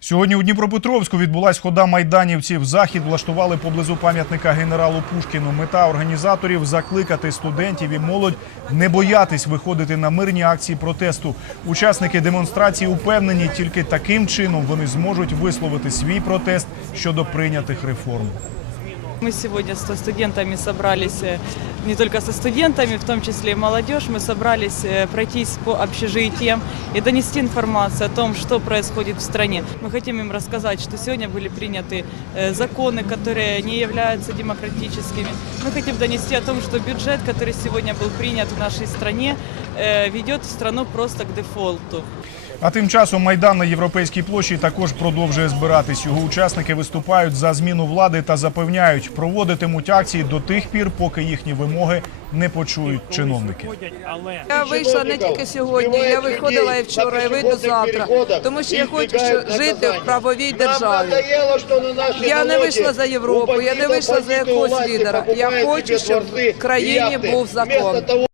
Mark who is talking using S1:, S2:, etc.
S1: Сьогодні у Дніпропетровську відбулась хода майданівців. Захід влаштували поблизу пам'ятника генералу Пушкіну. Мета організаторів закликати студентів і молодь не боятись виходити на мирні акції протесту. Учасники демонстрації упевнені, тільки таким чином вони зможуть висловити свій протест щодо прийнятих реформ.
S2: Мы сегодня со студентами собрались, не только со студентами, в том числе и молодежь, мы собрались э, пройтись по общежитиям и донести информацию о том, что происходит в стране. Мы хотим им рассказать, что сегодня были приняты э, законы, которые не являются демократическими. Мы хотим донести о том, что бюджет, который сегодня был принят в нашей стране, э, ведет страну просто к дефолту.
S1: А тим часом майдан на європейській площі також продовжує збиратись. Його учасники виступають за зміну влади та запевняють, проводитимуть акції до тих пір, поки їхні вимоги не почують чиновники.
S3: Я вийшла не тільки сьогодні, я виходила і вчора, і вийду завтра, тому що я хочу жити в правовій державі. Я не вийшла за Європу, я не вийшла за якогось лідера. Я хочу, щоб в країні був закон.